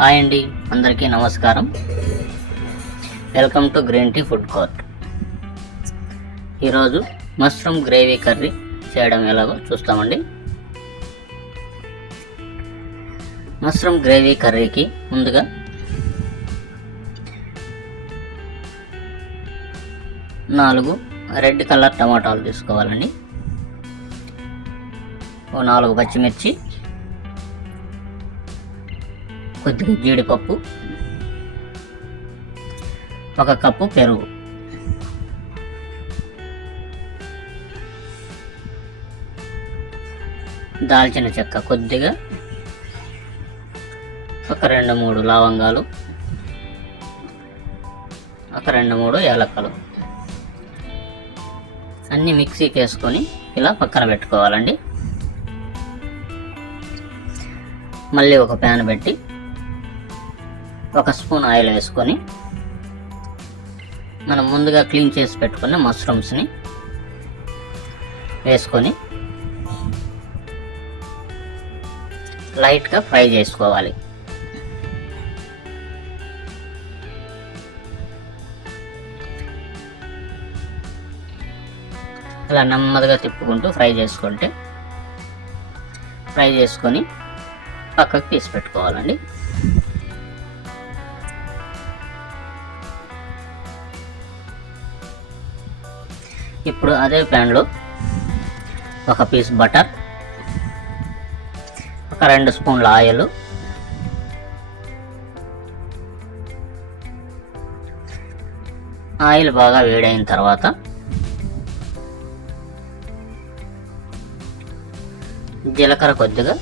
Hi అండి, అందరికీ నమస్కారం. Welcome to green tea food court. ఈరోజు మష్రూమ్ గ్రేవీ కర్రీ చేయడం ఎలాగో చూస్తామండి. మష్రూమ్ గ్రేవీ కర్రీకి ముందుగా నాలుగు రెడ్ కలర్ టమాటాలు తీసుకోవాలండి. 4 పచ్చిమిర్చి, కొద్దిగా జీడిపప్పు, 1 కప్పు పెరుగు, దాల్చిన చెక్క కొద్దిగా, 2-3 లవంగాలు, 2-3 యాలక్కలు అన్నీ మిక్సీకి వేసుకొని ఇలా పక్కన పెట్టుకోవాలండి. మళ్ళీ ఒక ప్యాన్ పెట్టి 1 స్పూన్ ఆయిల్ వేసుకొని మనం ముందుగా క్లీన్ చేసి పెట్టుకున్న మష్రూమ్స్ని వేసుకొని లైట్గా ఫ్రై చేసుకోవాలి. అలా నెమ్మదిగా తిప్పుకుంటూ ఫ్రై చేసుకొని పక్కకు తీసి పెట్టుకోవాలండి. ఇప్పుడు అదే ప్యాన్లో 1 పీస్ బటర్, 2 స్పూన్ల ఆయిల్, ఆయిల్ బాగా వేడైన తర్వాత జీలకర్ర కొద్దిగా,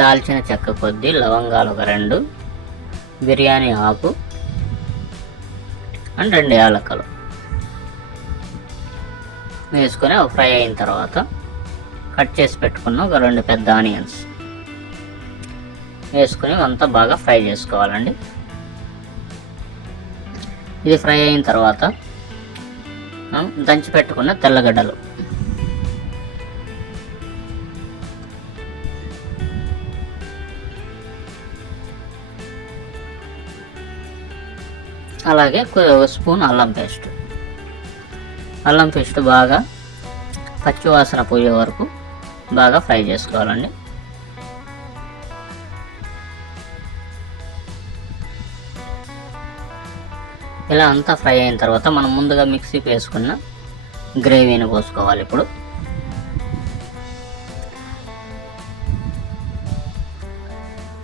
దాల్చిన చెక్క కొద్ది, లవంగాలు 2, బిర్యానీ ఆకు అండ్ 2 యాలక్కలు వేసుకొని ఫ్రై అయిన తర్వాత కట్ చేసి పెట్టుకున్న 2 పెద్ద ఆనియన్స్ వేసుకొని అంతా బాగా ఫ్రై చేసుకోవాలండి. ఇది ఫ్రై అయిన తర్వాత దంచి పెట్టుకున్న తెల్లగడ్డలు, అలాగే 1 స్పూన్ అల్లం పేస్ట్ బాగా పచ్చివాసన పోయే వరకు బాగా ఫ్రై చేసుకోవాలండి. ఇలా అంతా ఫ్రై అయిన తర్వాత మనం ముందుగా మిక్సీకి వేసుకున్న గ్రేవీని పోసుకోవాలి. ఇప్పుడు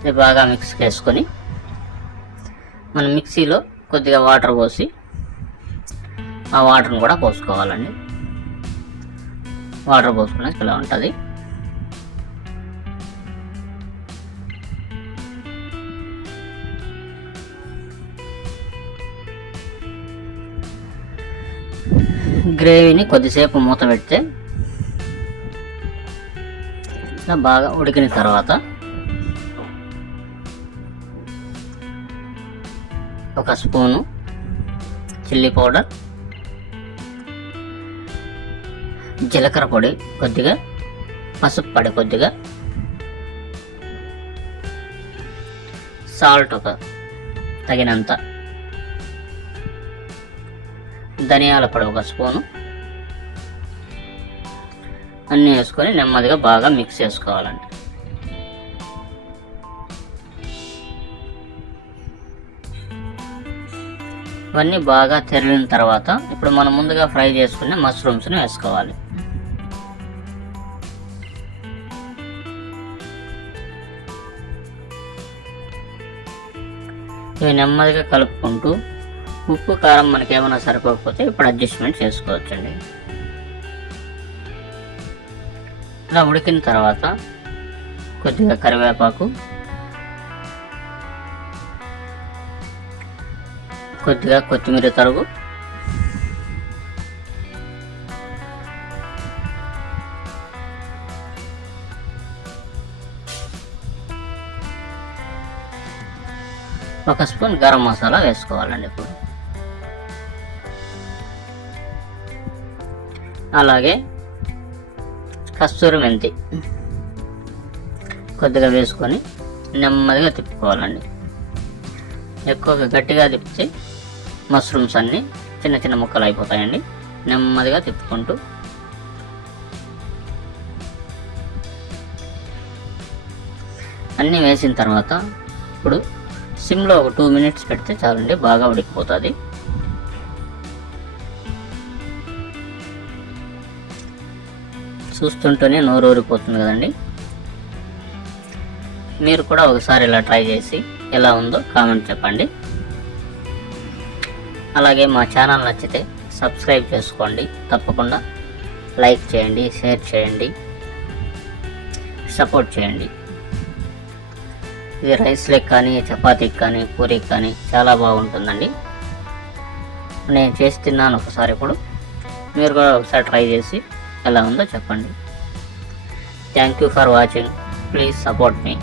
ఇది బాగా మిక్స్కి వేసుకొని మనం మిక్సీలో కొద్దిగా వాటర్ పోసి ఆ వాటర్ని కూడా పోసుకోవాలండి. వాటర్ పోసుకున్నాక ఇలా ఉంటుంది. గ్రేవీని కొద్దిసేపు మూత పెడితే బాగా ఉడికిన తర్వాత 1 స్పూను చిల్లీ పౌడర్, జీలకర్ర పొడి కొద్దిగా, పసుపు పొడి కొద్దిగా, సాల్ట్ తగినంత, ధనియాల పొడి 1 స్పూను అన్నీ వేసుకొని నెమ్మదిగా బాగా మిక్స్ చేసుకోవాలండి. ఇవన్నీ బాగా తెరిలిన తర్వాత ఇప్పుడు మనం ముందుగా ఫ్రై చేసుకున్న మష్రూమ్స్ని వేసుకోవాలి. ఇవి నెమ్మదిగా కలుపుకుంటూ ఉప్పు కారం మనకి ఏమైనా సరిపోకపోతే ఇప్పుడు అడ్జస్ట్మెంట్ చేసుకోవచ్చండి. ఇలా ఉడికిన తర్వాత కొద్దిగా కరివేపాకు, కొద్దిగా కొత్తిమీర తరుగు, ఒక స్పూన్ గరం మసాలా వేసుకోవాలండి. ఇప్పుడు అలాగే కస్తూరి మెంతి కొద్దిగా వేసుకొని నెమ్మదిగా తిప్పుకోవాలండి. ఎక్కువగా గట్టిగా తిప్పితే మష్రూమ్స్ అన్నీ చిన్న చిన్న ముక్కలు అయిపోతాయండి. నెమ్మదిగా తిప్పుకుంటూ అన్నీ వేసిన తర్వాత ఇప్పుడు సిమ్లో ఒక 2 మినిట్స్ పెడితే చాలండి, బాగా ఉడికిపోతుంది. చూస్తుంటేనే నోరు ఊరిపోతుంది కదండి. మీరు కూడా ఒకసారి ఇలా ట్రై చేసి ఎలా ఉందో కామెంట్ చెప్పండి. అలాగే మా ఛానల్ నచ్చితే సబ్స్క్రైబ్ చేసుకోండి, తప్పకుండా లైక్ చేయండి, షేర్ చేయండి, సపోర్ట్ చేయండి. ఇది రైస్లకు కానీ, చపాతీకి కానీ, పూరీకి కానీ చాలా బాగుంటుందండి. నేను చేసి తిన్నాను ఒకసారి. ఇప్పుడు మీరు కూడా ఒకసారి ట్రై చేసి ఎలా ఉందో చెప్పండి. Thank you for watching. Please support me.